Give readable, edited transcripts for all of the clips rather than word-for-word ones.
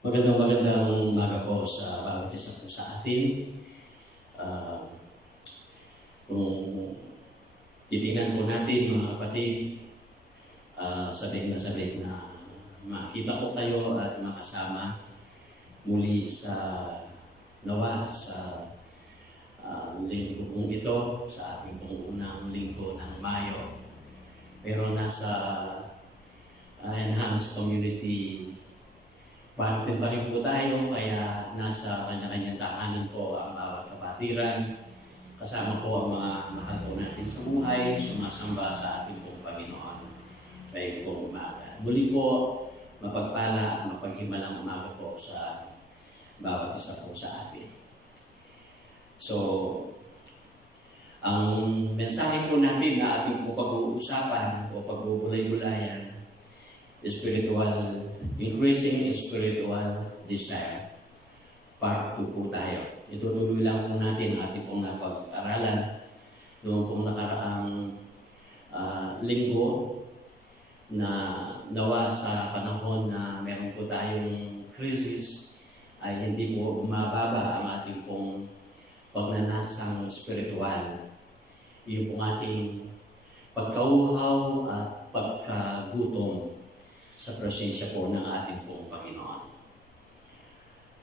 Magandang umaga po sa bawat isa po sa atin. Kung titingnan po natin mga kapatid, sabik na makita po kayo at makasama muli sa nawa sa linggo pong ito, sa ating pong unang linggo ng Mayo. Pero nasa Enhanced Community parte pa rin po tayo, kaya nasa kanya-kanyang tahanan po ang bawat kapatiran. Kasama po ang mga mahal po natin sa buhay, sumasamba sa ating pong Panginoon. Kaya po umaga. Muli po, mapagpala at mapaghimalang umaga po sa bawat isa po sa atin. So, ang mensahe po natin na ating po pag-uusapan o pagbubulay-bulayan, increasing spiritual desire. Part 2 po tayo. Itutuloy lang po natin ang ating pong napag-aralan noong pong nakaraang linggo na nawa sa panahon na meron po tayong crisis ay hindi po bumababa ang ating pong pagnanasang spiritual. Yung pong ating pagkauhaw at pagkagutom sa presensya po ng ating pong Panginoon.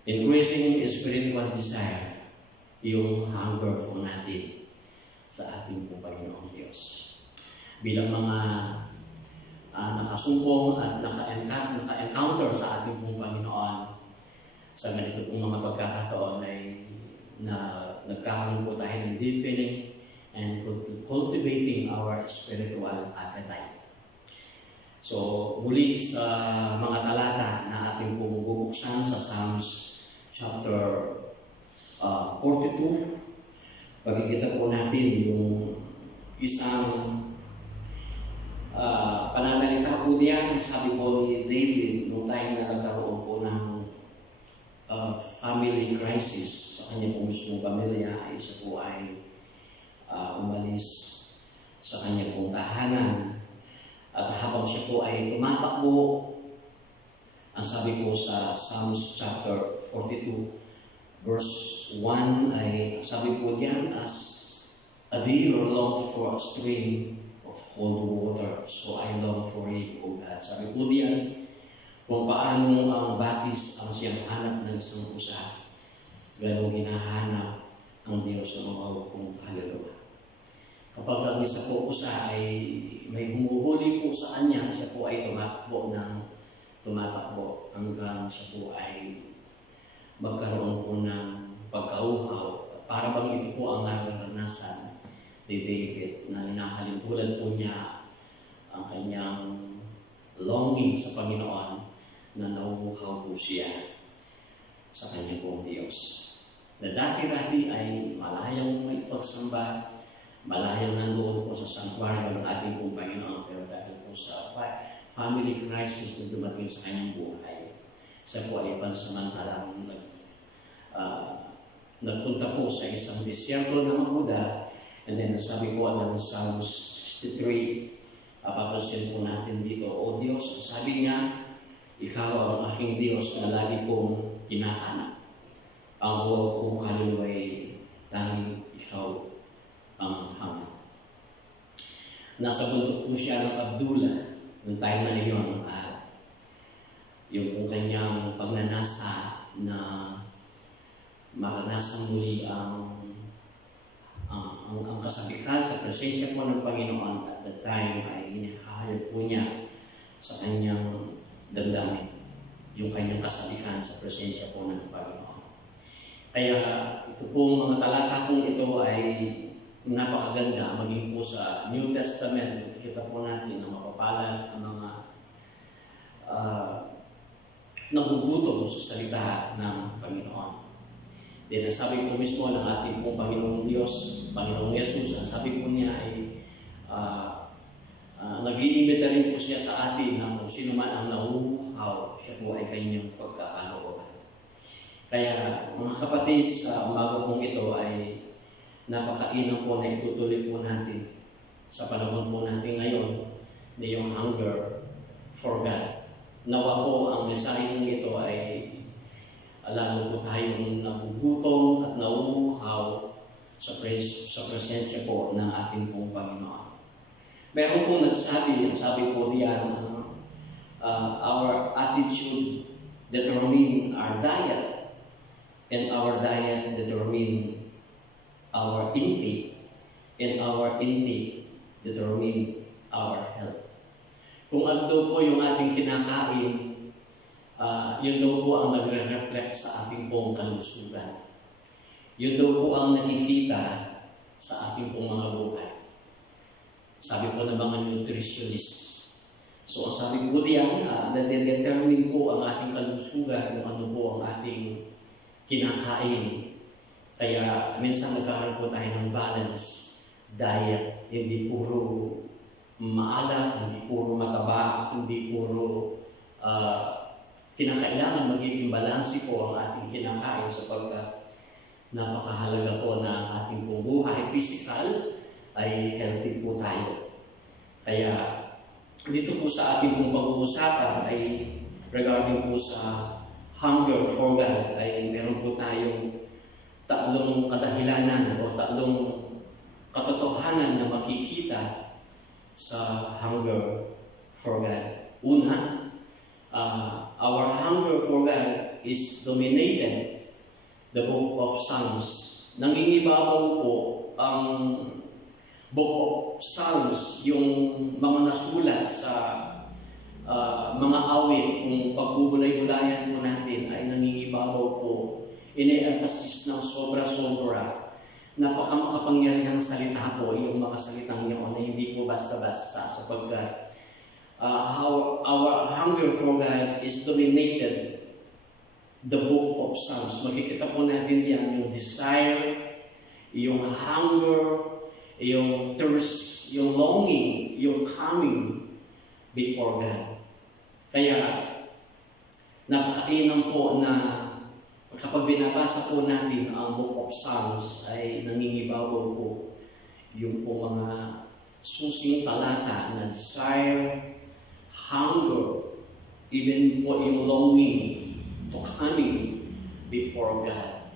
Increasing spiritual desire, yung hunger po natin sa ating pong Panginoong Diyos. Bilang mga nakasumpong at naka-encounter sa ating pong Panginoon, sa ganito pong mga pagkakataon ay nagkakaroon po tayo ng deepening and cultivating our spiritual appetite. So, muli sa mga talata na ating bubuksan sa Psalms chapter 42, pagkikita po natin yung isang pananalita po diyan, sabi po ni David, nung time na nagkaroon po ng family crisis sa kanya po mismo pamilya, siya po ay umalis sa kanya pong tahanan. At habang siya po ay tumatakbo, ang sabi po sa Psalms chapter 42, verse 1 ay sabi po diyan, as a deer long for a stream of cold water, so I long for you, O God. Sabi po diyan, kung paano ang batis ang siyang hanap ng isang pusa, ganong hinahanap ang Diyos ng mga hukong kaluluwa. Kapag ang isa po pusa ay may humuhuli po sa kanya, siya po ay tumatakbo hanggang siya po ay magkaroon po ng pagkauhaw. Para bang ito po ang naranasan ni David na hinahalimutan po niya ang kanyang longing sa Panginoon na nauuhaw po siya sa kanyang pong Diyos. Na dati-dati ay malayang may pagsamba, malayang nandoon po sa sanctuary ng ating pong Panginoon, pero dahil po sa family crisis na dumating sa kanyang buhay, siya po ay pansamantalang nagpunta po sa isang disyerto na maguda. And then sabi po ng Psalms 63, papansin po natin dito, O Diyos, sabi niya, Ikaw ang aking Diyos na lagi kong hinahanap. Ang buong kong kaluluwa'y tanging Ikaw ang hangad. Nasa bundok po siya ng Abdullah ng time na iyon at yung kung kanyang pagnanasa na maranasan muli ang kasabikan sa presensya po ng Panginoon at that time ay inihahayag po niya sa kanyang damdamin yung kanyang kasabikan sa presensya po ng Panginoon. Kaya ito pong mga talata kong ito ay napakaganda, maging po sa New Testament, nakikita po natin na mapapalad ang mga nagugutom sa salita ng Panginoon. Then, sabi po mismo ng ating pong Panginoong Diyos, Panginoong Yesus, ang sabi po niya ay nag-iimbita rin po siya sa atin na kung sino man ang nauuhaw, siya po ay kanyang pagkakalooban. Kaya, mga kapatid, sa umaga pong ito ay napakainam po na itutuloy po natin sa panahon po natin ngayon na yung hunger for God. Nawa po ang mensahe ng ito ay lalo po tayong nagugutom at nauuhaw sa presensya po ng ating pong Panginoon. Meron po nagsabi, ang sabi po diyan, our attitude determine our diet, and our diet determine our intake, and our intake determine our health. Kung ano daw po yung ating kinakain, yun daw po ang nagre-reflect sa ating pong kalusugan. Yun daw po ang nakikita sa ating pong mga buhay. Sabi po ng mga nutritionist. So, ang sabi po diyan, determine po ang ating kalusugan kung ano po ang ating kinakain. Kaya minsan nagkaroon po tayo ng balance diet, hindi puro maalat, hindi puro mataba, hindi puro kinakailangan magiging balanse po ang ating kinakain sapagkat napakahalaga po na ating pong buhay, physical, ay healthy po tayo. Kaya dito po sa ating pong pag-uusapan ay regarding po sa hunger for God ay meron po tayong tatlong kadahilanan o tatlong katotohanan na makikita sa hunger for God. Una, our hunger for God is dominated the book of Psalms. Nangingibabaw po ang book of Psalms, yung mga nasulat sa mga awit, kung pagbubulay-bulayan po natin ay nangingibabaw po. Ine-emphasis ng sobra-sobra. Napaka-makapangyarihang salita po yung mga salitang yun na hindi po basta-basta sapagkat our hunger for God is dominated the book of Psalms. Makikita po natin diyan yung desire, yung hunger, yung thirst, yung longing, yung coming before God. Kaya napakainam po na kapag binabasa po natin ang book of Psalms ay nangingibabaw po yung po mga susing talata na desire, hunger, even po yung longing to coming before God.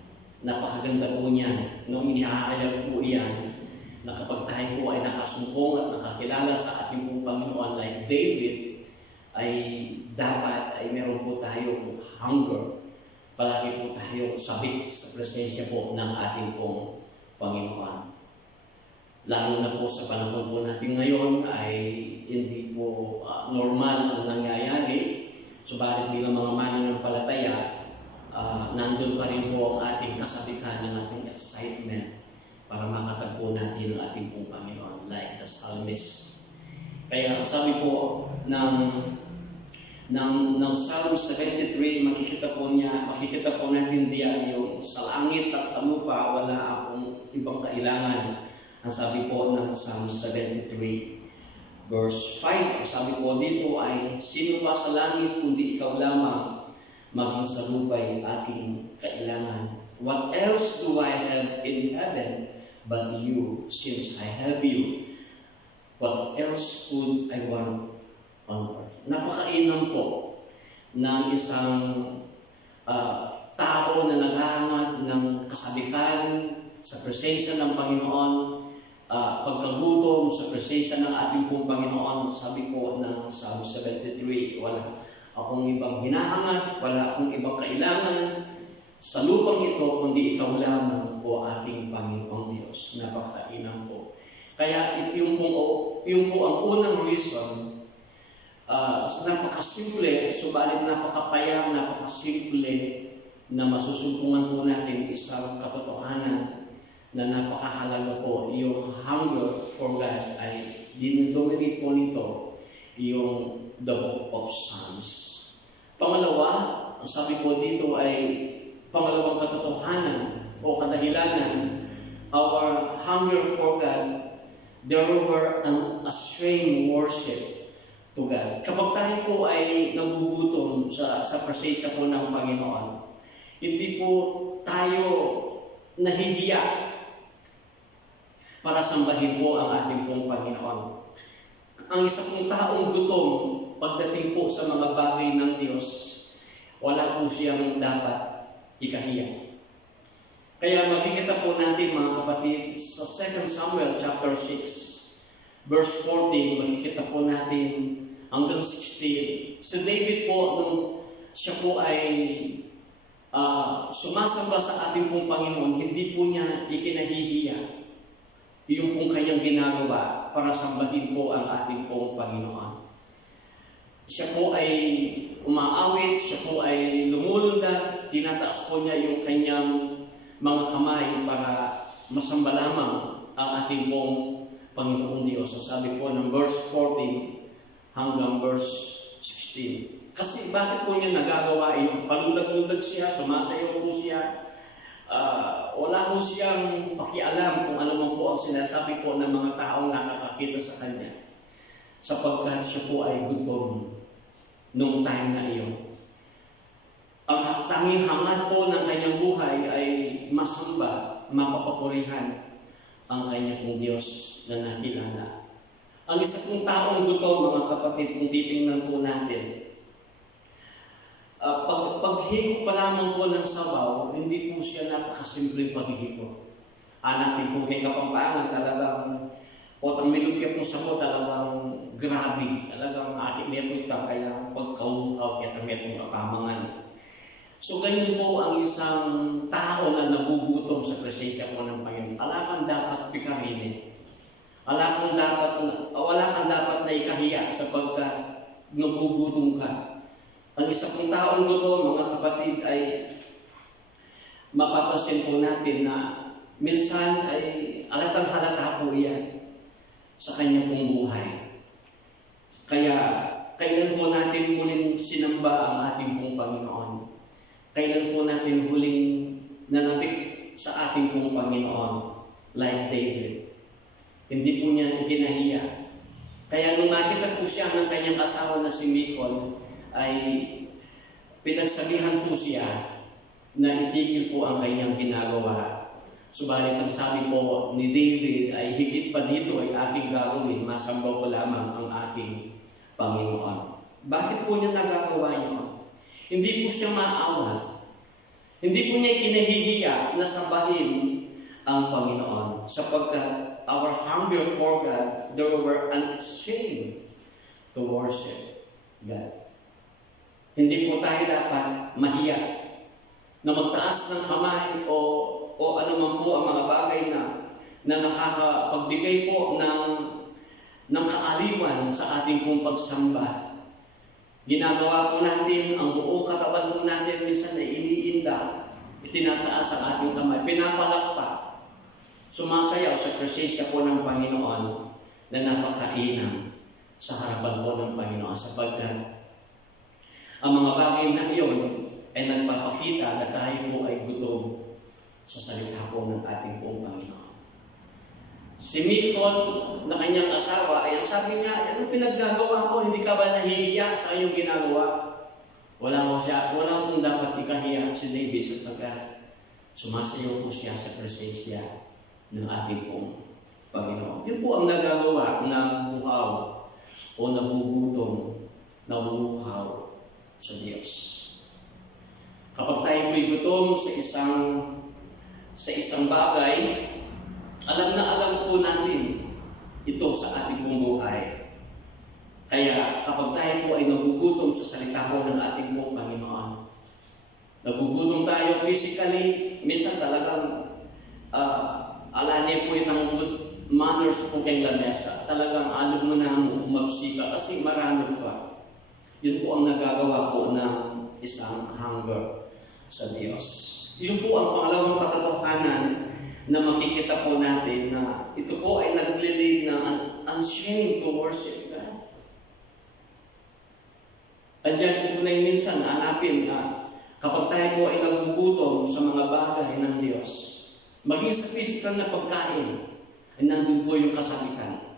Napakaganda po niyan. Nung iniaalala po iyan, na kapag tayo po ay nakasumpong at nakakilala sa ating pong Panginoon like David, ay dapat ay meron po tayong hunger. Palagi po tayong sabik sa presensya po ng ating pong Panginoon. Lalo na po sa panahon po natin ngayon ay hindi po normal ang nangyayari. Subalit bilang mga mananampalataya, nandun pa rin po ang ating kasabikan ng ating excitement para makatagpo natin ang ating pong Panginoon like the psalmist. Kaya sabi po ng Psalm 73, makikita po natin diyan yung sa langit at sa lupa wala akong ibang kailangan. Ang sabi po ng Psalm 73 verse 5, sabi po dito ay, sino pa sa langit kundi ikaw lamang, maging sa lupa'y aking kailangan. What else do I have in heaven but you, since I have you? What else could I want on earth? Napakainam po ng isang tao na naghahanap ng kasabikan sa presensya ng Panginoon, pagkagutom sa presensya ng ating pong Panginoon. Sabi po ng Psalm 73, wala akong ibang hinahangat, wala akong ibang kailangan sa lupang ito, kundi ikaw lamang po ating Panginoong Diyos. Napakainam po. Kaya yung po ang unang reason, napakasimple, subalit napakapayang, napakasimple na masusumpungan po natin isang katotohanan na napakahalaga po. Yung hunger for God ay dinodominate po nito yung the book of Psalms. Pangalawa, ang sabi po dito ay pangalawang katotohanan o kadahilanan, our hunger for God, there were an astray worship to God. Kapag tayo po ay nagugutom sa presensya po ng Panginoon, hindi po tayo nahihiya para sambahin po ang ating pong Panginoon. Ang isa pong taong gutom pagdating po sa mga bagay ng Diyos, wala po siyang dapat ikahiya. Kaya makikita po natin mga kapatid sa 2 Samuel chapter 6 verse 14, makikita po natin hanggang 16. Si David po nung siya po ay sumasamba sa ating pong Panginoon, hindi po niya ikinahihiya yung pong kanyang ginagawa para sambahin po ang ating pong Panginoon. Siya po ay umaawit, siya po ay lumulundag, tinataas po niya yung kanyang mga kamay para masamba lamang ang ating pong Panginoon Diyos. Ang sabi po ng verse 14 hanggang verse 16. Kasi bakit po niya nagagawa yung palundag-lundag siya, sumasayaw po siya, wala po siyang pakialam kung ano man po ang sinasabi po ng mga taong nakakakita sa kanya, sapagkat siya po ay gutom nung time na iyon. Ang tanging hangad po ng kanyang buhay ay masamba, mapapapurihan ang kanyang pong Diyos na nakilala. Ang isa pong taong gutom, mga kapatid, kung titingnan po natin, paghiko pa lamang po ng sabaw, hindi po siya napakasimpleng paghihiko. Hanapin po kay Kapampangan, talagang otamilupya po sa mo, talagang grabe. Talagang aking meto ito, kaya pagkauhaw, kaya meto yung kapamangan. So ganyan po ang isang tao na nagugutom sa presensya po ng Panginoon. Wala kang dapat pikarinin. Wala kang dapat na ikahiya sapagkat nagugutom ka. Ang isa pong taong gutom, mga kapatid, ay mapapansin po natin na minsan ay alatang halata po yan sa kanyang pong buhay. Kaya kailan po natin huling sinamba ang ating pong Panginoon? Kailan po natin huling nanapik sa ating pong Panginoon like David? Hindi po niya kinahiya. Kaya nung makita po siya ng kanyang asawa na si Michal, ay pinagsabihan po siya na itigil po ang kanyang ginagawa. Subalit ang sabi po ni David ay higit pa dito ay aking gagawin, masambaw ko lamang ang ating Panginoon. Bakit po niya nagagawa yun? Hindi po siya maawat. Hindi po niya kinahihiya na sambahin ang Panginoon sapagkat our hunger for God, they were unashamed to worship God. Hindi po tayo dapat mahiya na magtaas ng kamay o ano man po ang mga bagay na nakakapagbigay po ng kaaliwan sa ating pong pagsamba. Ginagawa po natin, ang buong katawan po natin minsan na iniinda, itinataas ang ating kamay, pinapalakpak, sumasayaw sa presensya po ng Panginoon na napakainam sa harapan po ng Panginoon sapagkat ang mga bagay na iyon ay nagpapakita na tayo po ay gutom sa salita po ng ating pong Panginoon. Si Michal na kanyang asawa ay ang sabi niya, ano pinaggagawa mo? Hindi ka ba nahihiya sa iyong ginagawa? Wala pong dapat ikahiya si David sapagkat sumasayaw po siya sa presensya ng ating pong Panginoon. Yun po ang nagagawa ng buhaw o nagugutom, nabubuhaw sa Diyos. Kapag tayo po'y gutom sa isang bagay, alam na alam po natin ito sa ating pong buhay. Kaya kapag tayo po ay nagugutom sa salita po ng ating pong Panginoon, nagugutom tayo physically, minsan talagang alani po itang good manners po kayong lamesa. Talagang alam mo na mo umabsika kasi marami pa. Yun po ang nagagawa po ng isang hunger sa Diyos. Yun po ang pangalawang katotohanan na makikita po natin na ito po ay nag-lead na unashamed to worship God. Andiyan po na yung minsan hanapin na kapag tayo po ay nagugutom sa mga bagay ng Diyos, maging sa physical na pagkain, ay nandun po yung kasakitan.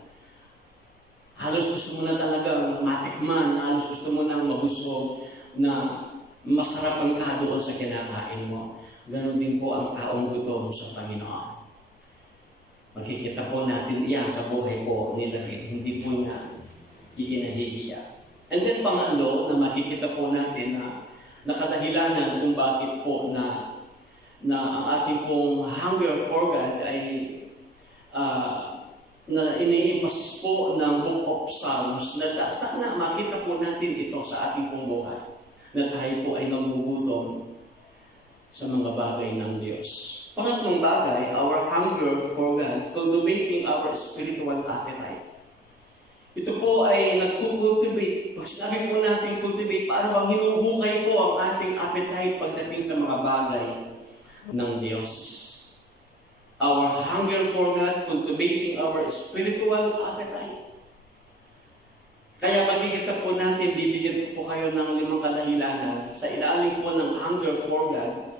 Halos gusto mo na talagang matikman, halos gusto mo na mabusog na masarap ang kadoon sa kinakain mo. Ganon din po ang taong gutom sa Panginoon. Makikita po natin yan sa buhay po ni David. Hindi po niya ikinahihiya. And then pangalo na makikita po natin na nakadahilanan kung bakit po na na ang ating pong hunger for God ay na ini-emphasis po ng Book of Psalms na sana makita po natin ito sa ating pong buhay na tayo po ay nagugutom sa mga bagay ng Diyos. Pangatlong bagay, our hunger for God, cultivating our spiritual appetite. Ito po ay nagkukultivate. Pag sinabi po natin cultivate, paano bang hinuhukay po ang ating appetite pagdating sa mga bagay ng Diyos. Our hunger for God, cultivating our spiritual appetite. Kaya makikita po natin, bibigyan po kayo ng 5 kadahilanan sa ilalim po ng hunger for God,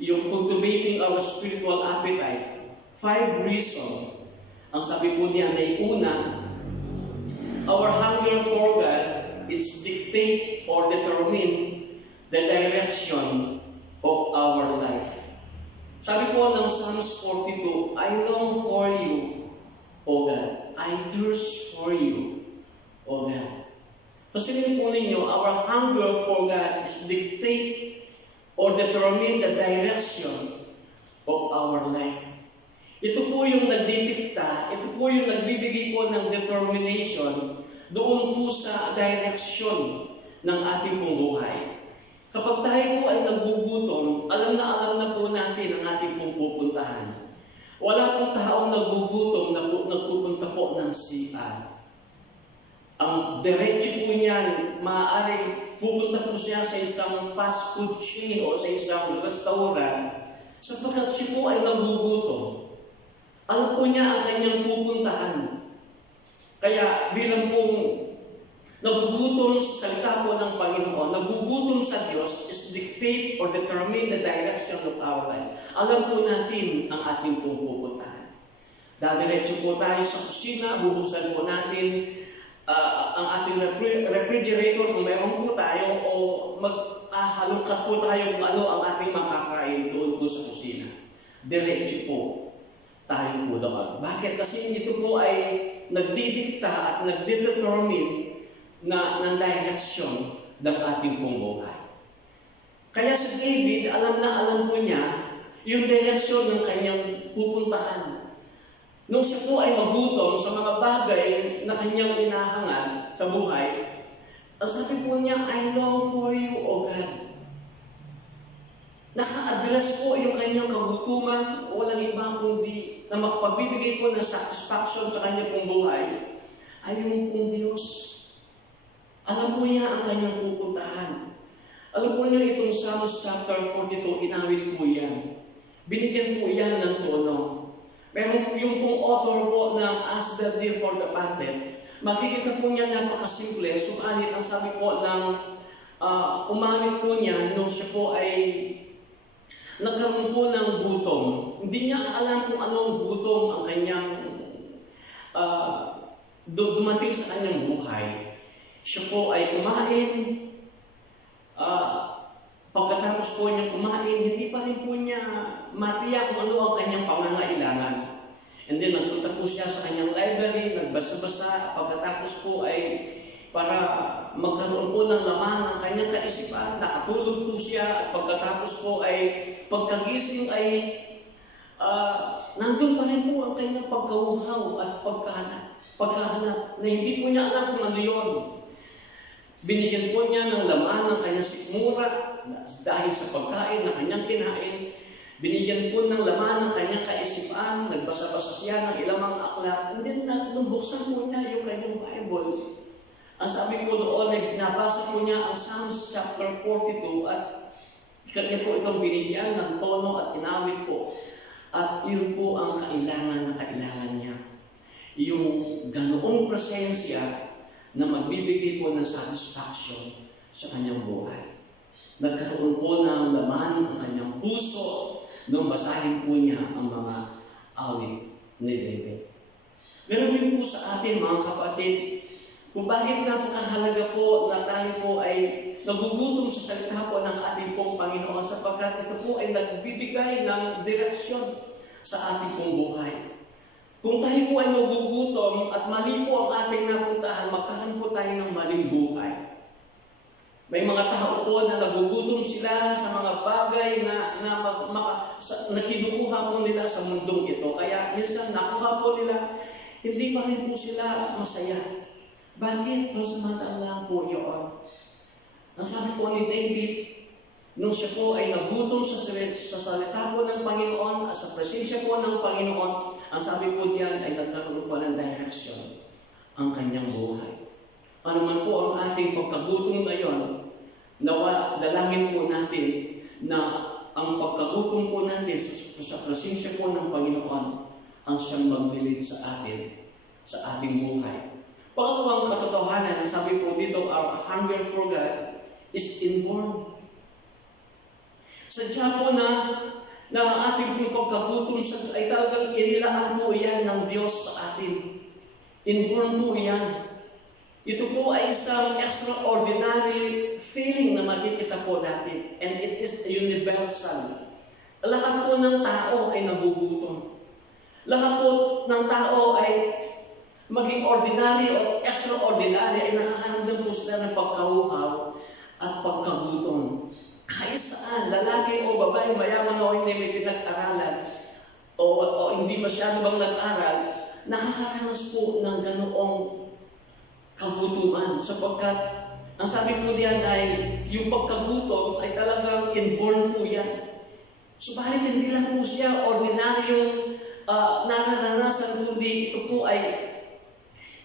yung cultivating our spiritual appetite. 5 reasons. Ang sabi po niya ay una, our hunger for God, it's dictate or determine the direction of our life. Sabi po ng Psalms 42, I long for you, O God. I thirst for you, O God. Pansinin po ninyo, our hunger for God is dictate or determine the direction of our life. Ito po yung nagdidikta, ito po yung nagbibigay po ng determination doon po sa direction ng ating pong buhay. Kapag tayo po ay nagugutom, alam na po natin ang ating pong pupuntahan. Wala pong taong nagugutom na nagpupunta po ng CR. Ang diretso po niyan, maaaring pupunta po siya sa isang fast food chain o sa isang restaurant sapagkat siya po ay nagugutom. Alam po niya ang kanyang pupuntahan. Kaya bilang pong nagugutom sa salita po ng Panginoon, nagugutom sa Diyos is dictate or determine the direction of our life. Alam po natin ang ating pong pupuntahan. Dadiretso po tayo sa kusina, bubuksan po natin ang ating refrigerator kung mayroon po tayo o halungkat po tayo kung ano ang ating makakain doon po sa kusina. Diretso po tayo po doon. Bakit? Kasi ito po ay nagdidikta at nagdetermine ng direction ng ating pong buhay. Kaya si David, alam po niya yung direction ng kanyang pupuntahan. Nung siya po ay magutom sa mga bagay na kanyang inahangad sa buhay, ang sabi po niya, I long for you, O God. Naka-address po yung kanyang kagutuman, walang iba kundi na makapagbibigay po ng satisfaction sa kanyang pong buhay, ay yung pong Diyos. Alam po niya ang kanyang pupuntahan. Alam po niya itong Psalms chapter 42, inawit po yan. Binigyan po yan ng tono. Pero yung pong author po ng As the Deer for the Panted, makikita po niya napakasimple. Subalit ang sabi po ng umawit po niya nung siya po ay nagkaroon po ng gutom. Hindi niya alam kung anong gutom ang kanyang dumating sa kanyang buhay. Siya po ay kumain. Pagkatapos po niya kumain, hindi pa rin po niya matiyak kung ano ang kanyang pangangailangan. And then nagpunta po siya sa kanyang library, nagbasa-basa. Pagkatapos po ay para magkaroon po ng laman ng kanyang kaisipan, nakatulog po siya. At pagkatapos po ay pagkagising ay nandun pa rin po ang kanyang pagkauhaw at pagkahanap na hindi po niya alam kung ano yun. Binigyan po niya ng laman ng kanyang sikmura dahil sa pagkain na kanyang kinain. Binigyan po ng laman ng kanyang kaisipan, nagbasa-basa siya ng ilang mga aklat. And then, nung buksan po niya yung kanyang Bible, ang sabi po doon, nabasa po niya ang Psalms chapter 42 at kanya po itong binigyan ng tono at inawit po. At yun po ang kailangan na kailangan niya. Yung ganoong presensya na magbibigay po ng satisfaction sa kanyang buhay. Nagkaroon po ng laman ang kanyang puso nung basahin po niya ang mga awit ni David. Meron din po sa atin mga kapatid, kung bakit napakahalaga po na tayo po ay nagugutom sa salita po ng ating pong Panginoon sapagkat ito po ay nagbibigay ng direksyon sa ating pong buhay. Kung tayo po ay nagugutom at mali po ang ating napuntahan, magkaroon po tayo ng maling buhay. May mga tao po na nagugutom sila sa mga bagay na kinukuha po nila sa mundong ito. Kaya minsan nakuha po nila, hindi pa rin po sila masaya. Bakit? Pansamantala lang po yun. Ang sabi po ni David, nung siya po ay nagutom sa salita po ng Panginoon at sa presensya po ng Panginoon, ang sabi po diyan ay nagkaroon po ng direction ang kanyang buhay. Ano man po ang ating pagkagutom ngayon, dalangin po natin na ang pagkagutom po natin sa presensya po ng Panginoon ang siyang magbilid sa atin, sa ating buhay. Pangalawang katotohanan, sabi po dito, our hunger for God is inborn. Sadya po na ang ating pagkagutom ay talagang inilaan po yan ng Diyos sa atin. Inborn po yan. Ito po ay isang extraordinary feeling na makikita po natin. And it is universal. Lahat po ng tao ay nagugutom. Lahat po ng tao ay maging ordinary o extraordinary ay nakakaramdam po sila ng pagkahuhaw at pagkagutom. Kahit saan, lalaki o babae, mayaman o hindi may pinag-aralan o hindi masyado bang nag-aral, nakakaranas po ng ganoong kagutuman. Sapagkat, ang sabi po diyan ay, yung pagkagutom ay talagang inborn po yan. Subalit hindi lang po siya ordinaryong nararanasan, kundi ito po ay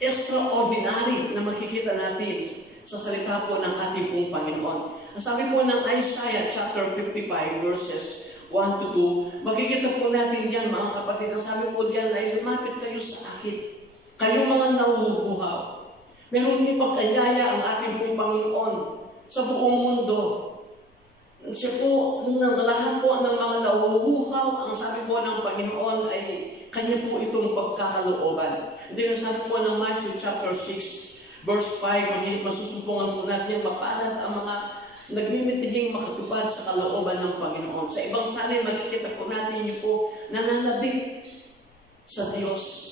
extraordinary na makikita natin sa salita po ng ating pong Panginoon. Ang sabi po ng Isaiah chapter 55 verses 1 to 2, makikita po natin diyan mga kapatid, ang sabi po diyan ay lumapit kayo sa akin, kayo mga nauuhaw. Meron din pag-anyaya ang ating pong Panginoon sa buong mundo. Siya po, ng lahat po ng mga nauuhaw, ang sabi po ng Panginoon ay kanya po itong pagkakalooban. Hindi na sabi po ng Matthew chapter 6 verse 5, masusupungan po natin mapalad ang mga nagmimitihing makatupad sa kalooban ng Panginoon. Sa ibang salin, makikita po natin yung po nananabik sa Diyos.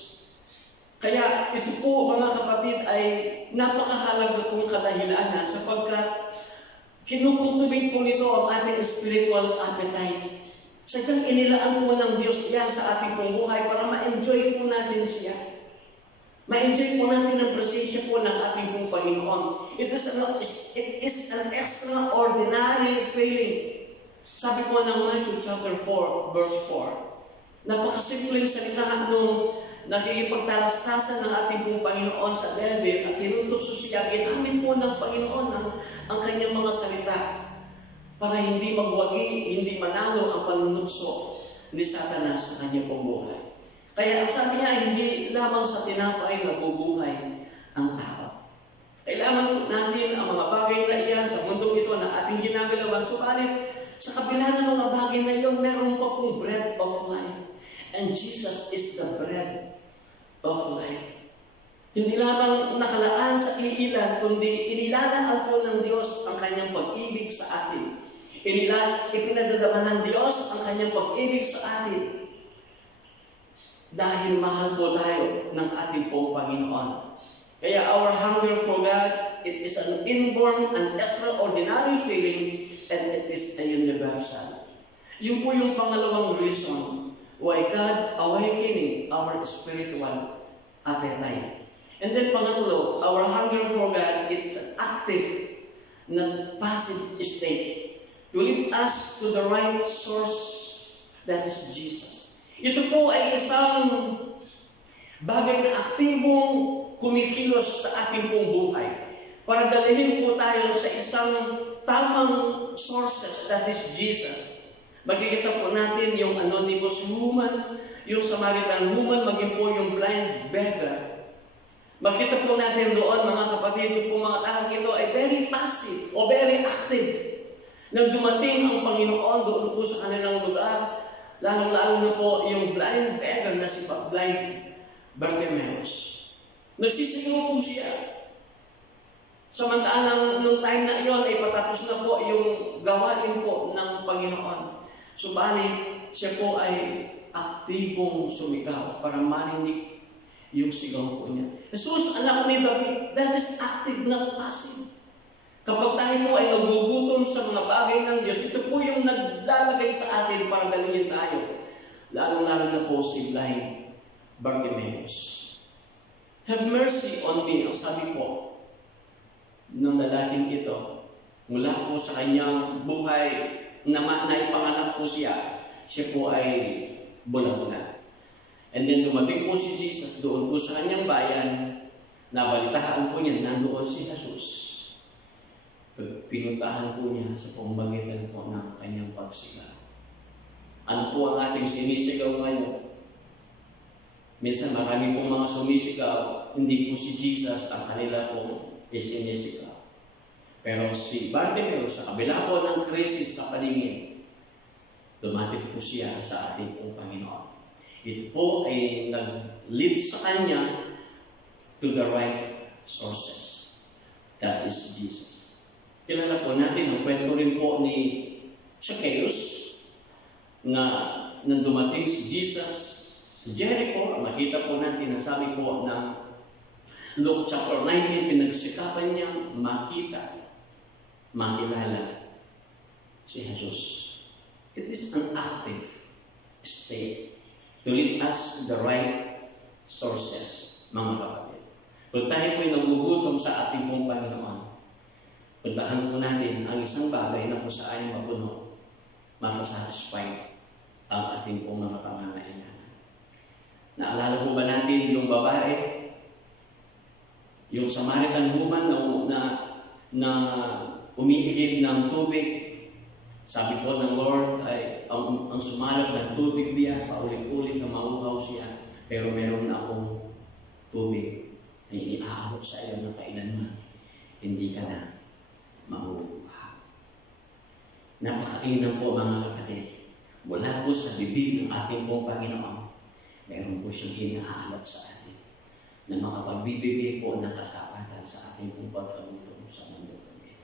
Kaya ito po mga kapatid ay napakahalaga pong kadahilanan sapagkat kinukultivate po nito ang ating spiritual appetite. Sadyang inilaan po ng Diyos yan sa ating pong buhay para ma-enjoy po natin siya. Ma-enjoy po natin ang presensya po ng ating pong Panginoon. It is an extraordinary feeling. Sabi po ng Matthew chapter 4, verse 4. Napakasimpleng salita nung nakikipagtalastasan ng ating pong Panginoon sa devil at tinutukso siya. Ginamit po ng Panginoon ang kanyang mga salita para hindi magwagi, hindi manalo ang panunukso ni Satanas sa kanyang pong buhay. Kaya ang sabi niya, hindi lamang sa tinapay nabubuhay ang tao. Kailangan natin ang mga bagay na iyan sa mundong ito na ating ginagalawan. Subalit, sa kabila ng mga bagay na iyon, meron pa pong bread of life. And Jesus is the bread of life. Hindi lamang nakalaan sa iilan, kundi inilalaan po ng Diyos ang kanyang pag-ibig sa atin. Ipinadadama ng Diyos ang kanyang pag-ibig sa atin. Dahil mahal po tayo ng ating pong Panginoon. Kaya our hunger for God, it is an inborn and extraordinary feeling, and it is a universal. Yun po yung pangalawang reason why God awakening our spiritual appetite. And then pangatlo, our hunger for God, it's an active, not passive state to lead us to the right source, that's Jesus. Ito po ay isang bagay na aktibong kumikilos sa ating pong buhay para dalhin po tayo sa isang tamang sources, that is Jesus. Makikita po natin yung anonymous woman, yung Samaritan woman, maging po yung blind beggar. Makita po natin doon, mga kapatid, yung mga tao ito ay very passive o very active. Nang dumating ang Panginoon doon po sa kanilang lugar, lalong-lalo na po yung blind beggar na si blind Bartimaeus. Nagsisigaw po siya. Samantalang nung time na iyon ay patapos na po yung gawain po ng Panginoon. Subalit, siya po ay aktibong sumigaw para marinig yung sigaw po niya. Jesus, anak ni David, that is active, not passive. Kapag tayo po ay nagugutom sa mga bagay ng Diyos, ito po yung naglalagay sa atin para galingan tayo. Lalo-lalo na po si blind Bartimaeus. Have mercy on me, ang sabi po ng lalaking ito. Mula po sa kanyang buhay na ipanganak po siya po ay bulag-bulag. And then dumating po si Jesus doon po sa kanyang bayan, nabalitaan po niya, nandoon si Jesus. Pinuntahan po niya sa pamamagitan po ng kanyang pagsigaw. Ano po ang ating sinisigaw ngayon? Minsan marami pong mga sumisigaw, hindi po si Jesus ang kanila pong isinisigaw. Pero si Bartimaeus, sa kabila po ng krisis sa paligid, lumapit po siya sa ating pong Panginoon. Ito po ay nag-lead sa kanya to the right sources. That is Jesus. Kilala po natin ang kwento rin po ni Zacchaeus na nang dumating si Jesus sa Jericho, makita po natin ang sabi po ng Luke chapter 19, pinagsikapan niya makilala si Jesus. It is an active state to lead us to the right sources, mga kapatid. Kung tayo po'y nagugutom sa ating pong Panginoon, puntahan po natin ang isang bagay na kung saan mapuno, makasatisfy ang ating pong mga pangangailangan. Naalala po ba natin yung babae, yung Samaritan woman na umiilig ng tubig? Sabi po ng Lord ay ang sumalap ng tubig diyan, paulit-ulit na mauhaw siya, pero meron na akong tubig na iniaalok sa iyo ng kailanman, hindi ka na mahuha. Napakainam po mga kapatid. Mula po sa bibig ng ating pong Panginoon, meron po siyang inaalok sa atin na makapagbibigay po ng kasapatan sa ating pong pagkagutom sa mundo po ito.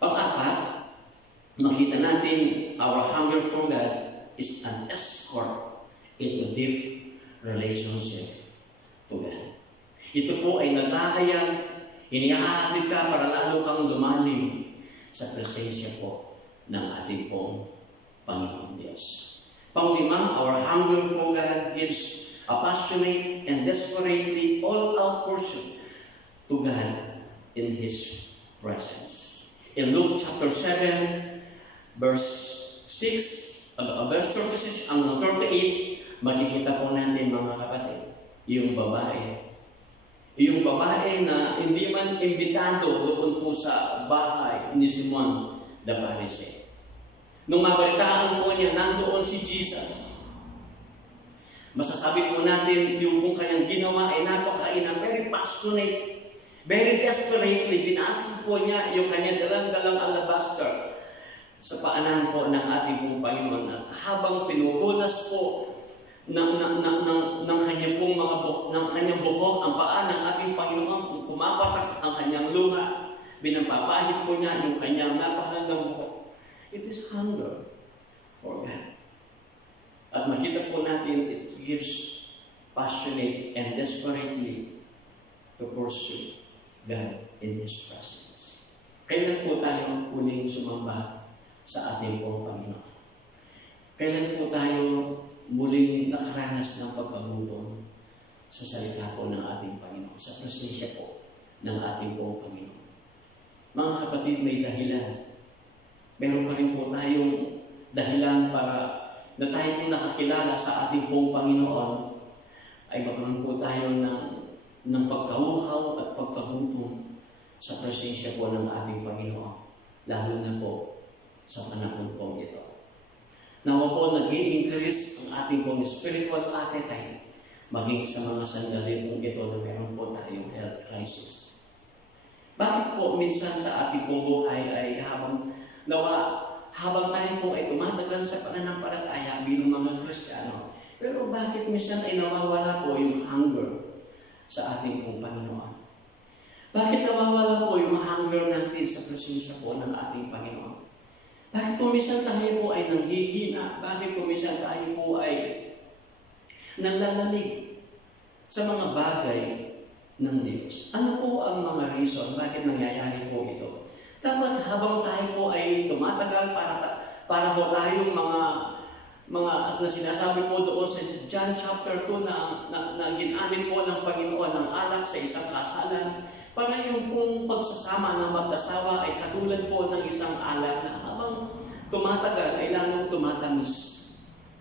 Pang-apat, makita natin our hunger for God is an escort into deep relationship to God. Ito po ay nagkakayang inihahatid ka para lalo kang lumalim sa presensya po ng ating pong Panginoon Diyos. Panglima, our hunger for God gives a passionate and desperately all-out pursuit to God in His presence. In Luke chapter 7, verse 36 hanggang 38, makikita po natin mga kapatid, yung babae na hindi man imbitado doon po sa bahay ni Simon the Pharisee. Nung mabalitaan po niya, nandoon si Jesus. Masasabi po natin, yung kung kanyang ginawa ay napakainam, very passionate, very desperately, binasag po niya yung kanyang dalang-dalang alabaster sa paanan po ng ating pong Panginoon na habang pinupunas po ng kanyang pong ng kanyang buhok ang paa ng ating Panginoon, pumapatak ang kanyang luha, binampapahid po niya yung kanyang napakagandang buhok. It is hunger for God. At makita po natin, it gives passionate and desperately to pursue God in His presence. Kailan po tayo huling sumamba sa ating pong Panginoon? Kailan po tayo muling nakaranas ng pagkagutom sa salita po ng ating Panginoon, sa presensya po ng ating pong Panginoon? Mga kapatid, may dahilan. Meron pa rin po tayong dahilan para na tayo pong nakakilala sa ating pong Panginoon ay magkaroon po tayo ng pagkauhaw at pagkagutom sa presensya po ng ating Panginoon, lalo na po sa panahon pong ito. Nawa po nag-i-increase ang ating pong spiritual appetite maging sa mga sandali pong ito na meron po tayong health crisis. Bakit po minsan sa ating pong buhay ay habang tayo po ay tumatagal sa pananampalataya bilang mga Kristiyano, pero bakit minsan ay nawawala po yung hunger sa ating pong Panginoon? Bakit nawawala po yung hunger natin sa presensya po ng ating Panginoon? Bakit po minsan tayo po ay nanghihina? Bakit po minsan tayo po ay nanlalamig sa mga bagay ng Diyos. Ano po ang mga reason bakit nangyayari po ito? Dapat habang tayo po ay tumatagal para ho tayong mga na sinasabi po doon sa John chapter 2 na ginamit po ng Panginoon ng alak sa isang kasalan, para yung pong pagsasama ng mag-asawa ay katulad po ng isang alak na habang tumatagal ay lalong tumatamis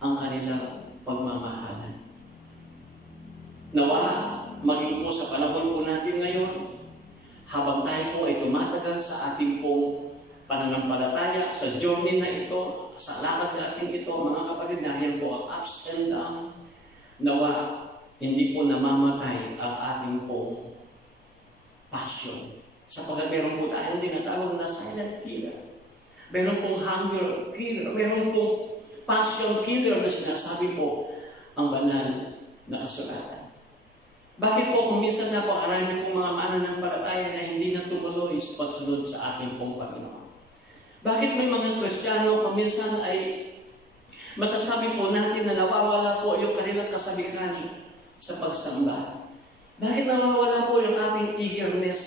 ang kanilang pagmamahalan. Nawa, maging po sa panahon po natin ngayon, habang tayo po ay tumatagal sa ating pong pananampalataya, sa journey na ito, sa lakad natin ito, mga kapatid, dahil po ang ups and down, nawa, hindi po namamatay ang ating pong passion. Sapagkat meron po tayong tinatawag na silent killer. Meron pong hunger killer. Meron pong passion killer na sinasabi po ang banal na kasulatan. Bakit po kung minsan napakarami pong mga mananampalataya na hindi na tumuloy sa pagsunod sa ating pong Panginoon? Bakit may mga Kristiyano kung minsan ay masasabi po natin na nawawala po yung kanilang kasabihan sa pagsamba? Bakit nawawala po yung ating eagerness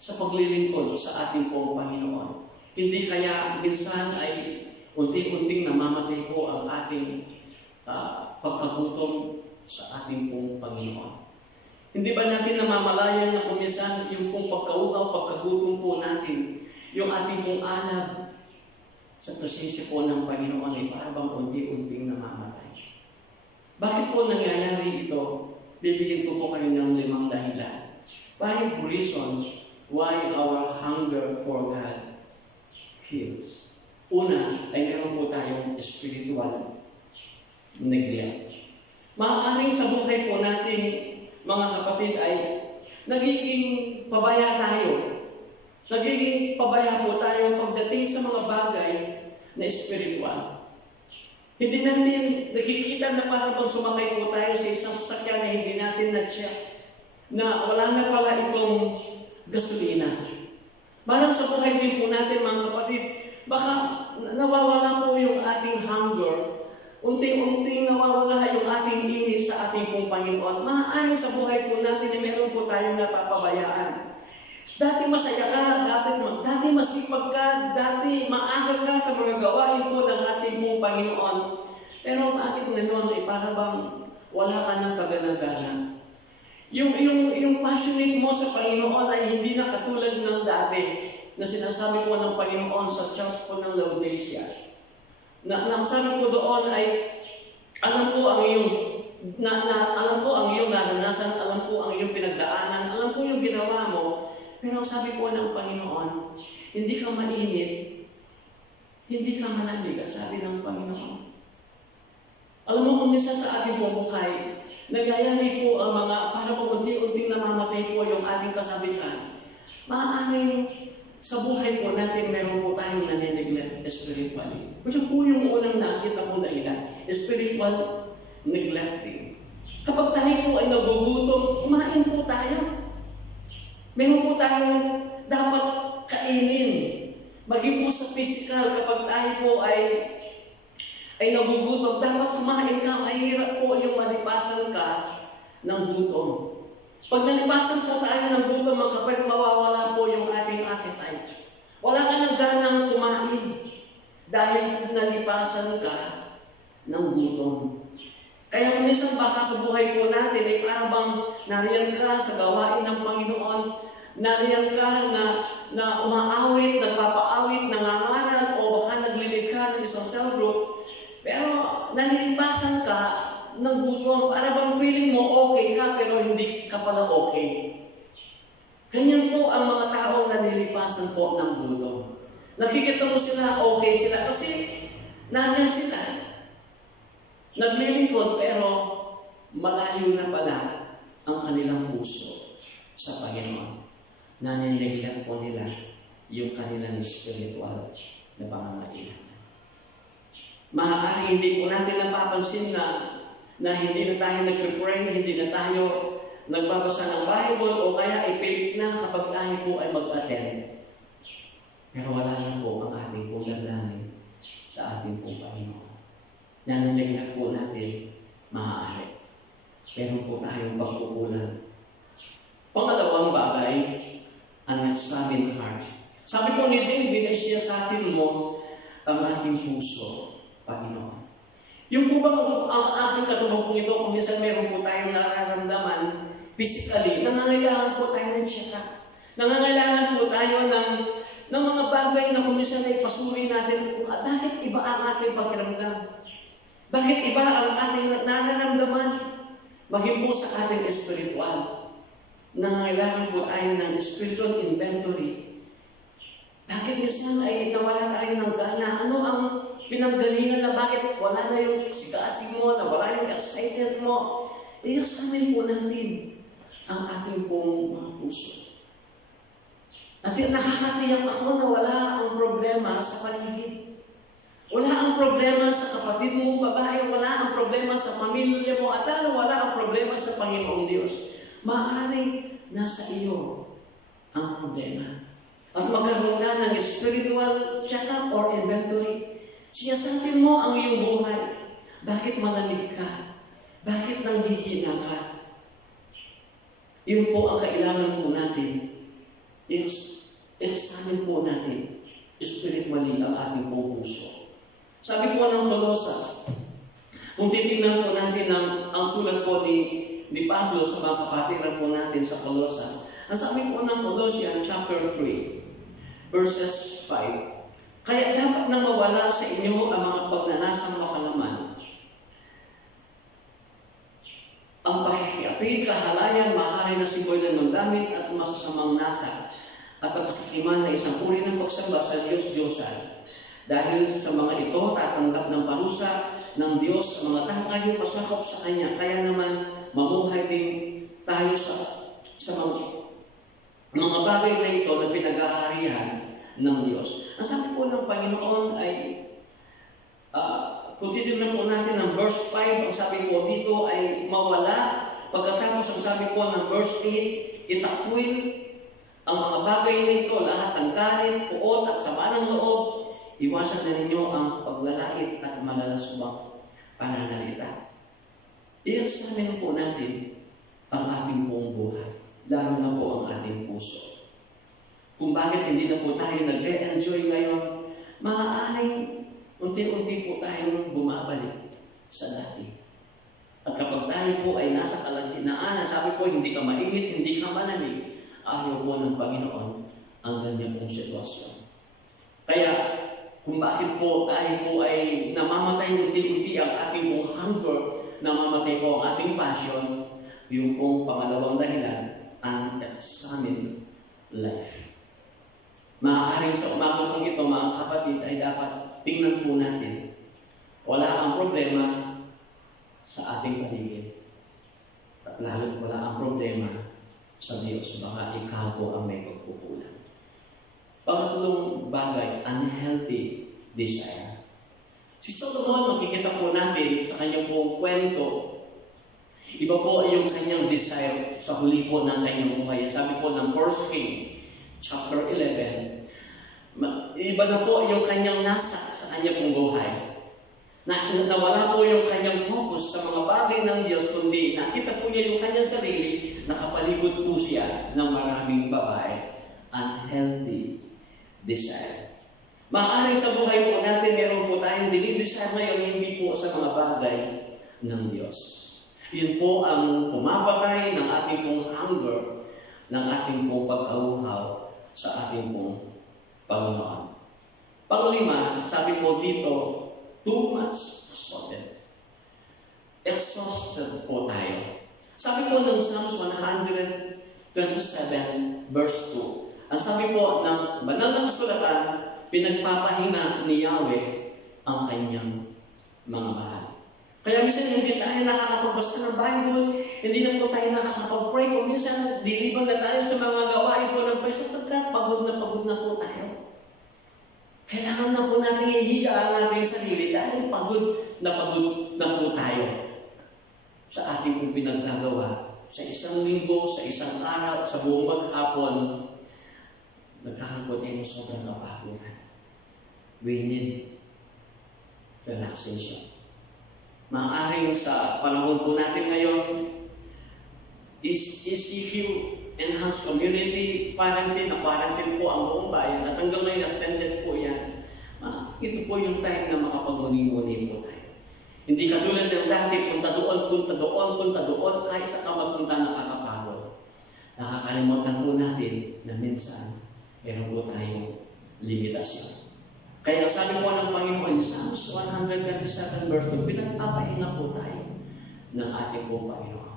sa paglilingkod sa ating pong Panginoon? Hindi kaya minsan ay unti-unting namamatay po ang ating pagkagutom sa ating pong Panginoon. Hindi ba natin namamalayan na kung minsan yung pong pagkauhaw, pagkagutom po natin, yung ating pong alab sa presensya po ng Panginoon ay parang unti-unting namamatay. Bakit po nangyayari ito? Bibigyan ko po kayo ng 5 dahilan. 5 reasons why our hunger for God kills. Una, ay meron po tayong spiritual neglect. Maaaring sa buhay po natin, mga kapatid, ay nagiging pabaya tayo. Nagiging pabaya po tayo pagdating sa mga bagay na spiritual. Hindi natin nakikita na para bang sumakay po tayo sa isang sasakyan na hindi natin na-check na wala na pala itong gasolina. Parang sa buhay din po natin, mga kapatid, baka nawawala po yung ating hunger. Unti-unting nawawala yung ating init sa ating pong Panginoon. Maaaring sa buhay po natin na meron po tayong napapabayaan. Dati masaya ka, dati masipag ka, dati maaga ka sa mga gawain po ng ating pong Panginoon. Pero bakit ngayon ay para bang wala ka ng kagana-gana? Yung passionate mo sa Panginoon ay hindi na katulad ng dati na sinasabi po ng Panginoon sa church po ng Laodicea. Ang sabi ko doon ay, alam ko ang iyong naranasan, alam ko ang iyong pinagdaanan, alam ko yung ginawa mo, pero ang sabi po ng Panginoon, hindi ka mainit, hindi ka malamig, ang sabi ng Panginoon. Alam mo kung minsan sa ating buhay, nangyayari po ang mga, para po unti-unting namamatay po yung ating kasabihan. Maaaring sa buhay po natin, meron po tayong nane-neglect spiritually. Kasi po yung unang nakita kong dahilan, spiritual neglecting. Kapag tayo po ay nagugutom, kumain po tayo. Meron po tayong dapat kainin. Maging po sa physical, kapag tayo po ay nagugutom, dapat kumain ka. Ay hirap po yung malipasan ka ng gutom. Pag nalipasan po tayo ng gutom, mga kapatid, mawawala po yung ating appetite. Wala ka ng ganang kumain dahil nalipasan ka ng gutom. Kaya kung minsan baka sa buhay po natin ay parang bang nariyan ka sa gawain ng Panginoon, nariyan ka na umaawit, nagpapaawit, nangangaral, o baka naglilid ka ng isang cell group, pero nalilipasan ka ng gutom, para bang feeling mo okay ka, pero hindi ka pala okay. Ganyan po ang mga taong nalilipasan po ng gutom. Nakikita mo sila, okay sila, kasi nandiyan sila. Naglilingkod, pero malayo na pala ang kanilang puso sa Panginoon. Nanineglect po nila yung kanilang spiritual na pangangailangan. Maaari hindi po natin napapansin na hindi na tayo nagpe-pray, hindi na tayo nagbabasa ng Bible, o kaya ipilit na kapag tayo po ay mag-attend. Pero wala na po ang ating pong damdamin sa ating pong Panginoon. Nanineglect po natin, maaari. Meron po tayong pagkukulang Pangalawang bagay, an examine heart. Sabi po ni David ay siya sa atin mo ang aking puso, Panginoon. Yung po bang ang aking katubang po ito, kung minsan meron po tayong nararamdaman physically, nangangailangan po tayo ng check-up. Nangangailangan po tayo ng mga bagay na kung minsan ay pasuri natin kung bakit iba ang ating pakiramdam. Bakit iba ang ating nararamdaman? Maging po sa ating espiritual. Nangangailangan po tayo ng spiritual inventory. Bakit minsan ay nawala tayo ng gana? Ano ang pinanggalingan na bakit wala na yung sigasig mo, na wala yung excitement mo? I-examine po natin ang ating pong mga puso. At nakakatiyak ako na wala ang problema sa paligid. Wala ang problema sa kapatid mong babae, wala ang problema sa pamilya mo, at wala ang problema sa Panginoong Diyos. Maaaring nasa iyo ang problema. At magkaroon ka ng spiritual check-up or inventory. Siyasatin mo ang iyong buhay. Bakit malamig ka? Bakit nanghihina ka? Yun po ang kailangan po natin. Examine po natin spiritually ang ating puso. Sabi po ng Colossus, kung titingnan po natin ang sulat po ni Pablo sa mga kapatiran po natin sa Colossus, ang sabi po ng Colossians chapter 3, verses 5, kaya dapat nang mawala sa inyo ang mga pagnanasang makalaman, ang pakikiapid, kahalayan, mahahay na simbolo ng damit at masasamang nasa, at ang kasakiman na isang uri ng pagsamba sa Diyos-Diyosan. Dahil sa mga ito, tatanggap ng parusa ng Diyos sa mga tangkayong pasakop sa Kanya. Kaya naman, mamuhay din tayo sa mga bagay na ito na pinag-aarihan ng Diyos. Ang sabi po ng Panginoon ay, kung titignan po natin ang verse 5, ang sabi po dito ay mawala. Pagkatapos ang sabi po ng verse 8, itakwin ang mga bagay nito, lahat ng galit, puot at sama ng loob. Iwasan na ninyo ang paglalait at malalasubang pananalita. I-examine po natin ang ating buong buhay, lalo na po ang ating puso. Kung bakit hindi na po tayo nag-enjoy ngayon, maaaring unti-unti po tayong bumabalik sa dati. At kapag tayo po ay nasa kalagitnaan, sabi po, hindi ka mainit, hindi ka malamig, ayaw po ng Panginoon ang ganyan pong sitwasyon. Kaya, kung bakit po tayo po ay namamatay unti-unti ang ating pong hunger, namamatay po ang ating passion, yung pong pangalawang dahilan, ang examine life. Maaaring sa umaga po ito, mga kapatid, ay dapat tingnan po natin. Wala ang problema sa ating paligid. At lalo wala ang problema sa Diyos. Baka ikaw po ang may pagkukulang. Pangatlong bagay, unhealthy desire. Si Solomon, makikita po natin sa kanyang buong kwento, iba po yung kanyang desire sa huli po ng kanyang buhay. Sabi po ng 1 King, chapter 11, iba na po yung kanyang nasa sa kanyang buhay. Nawala po yung kanyang focus sa mga bagay ng Diyos, kundi nakita po niya yung kanyang sarili, nakapalibot po siya ng maraming babae. Unhealthy desire. Maaaring sa buhay po natin, meron po tayong dinidesire ngayon, hindi po sa mga bagay ng Diyos. Yun po ang pumapatay ng ating pong hunger, ng ating pong pagkauhaw sa ating pong Panginoon. Panglima, sabi po dito, too much exhausted. Exhausted po tayo. Sabi po ng Psalms 127 verse 2, ang sabi po ng banal na kasulatan, pinagpapahinga ni Yahweh ang kanyang mga mahal. Kaya minsan hindi tayo nakakapagbasa ng Bible, hindi na po tayo nakakapag-pray, kung minsan diliban na tayo sa mga gawain po ng pagsa, pagkat pagod na po tayo. Kailangan na po natin ihiga ang ating sarili dahil pagod na po tayo sa ating pong pinaggagawa. Sa isang linggo, sa isang araw, sa buong maghapon, nagkakaroon po tayo ng sobrang kapaguran. We need relaxation. Maaaring sa panahon po natin ngayon, ECQ, Enhanced Community Quarantine, na-quarantine po ang buong bayan at hanggang ngayon extended po yan. Ito po yung time na makapag-muni-muni po tayo. Hindi katulad ng dati, punta doon, kahit sa magpunta nakakapagod. Nakakalimutan po natin na minsan, meron po tayong limitasyon. Kaya sabi po ng Panginoon, Psalms 127 verse 2, pinagpapahinga po tayo ng ating pong Panginoon.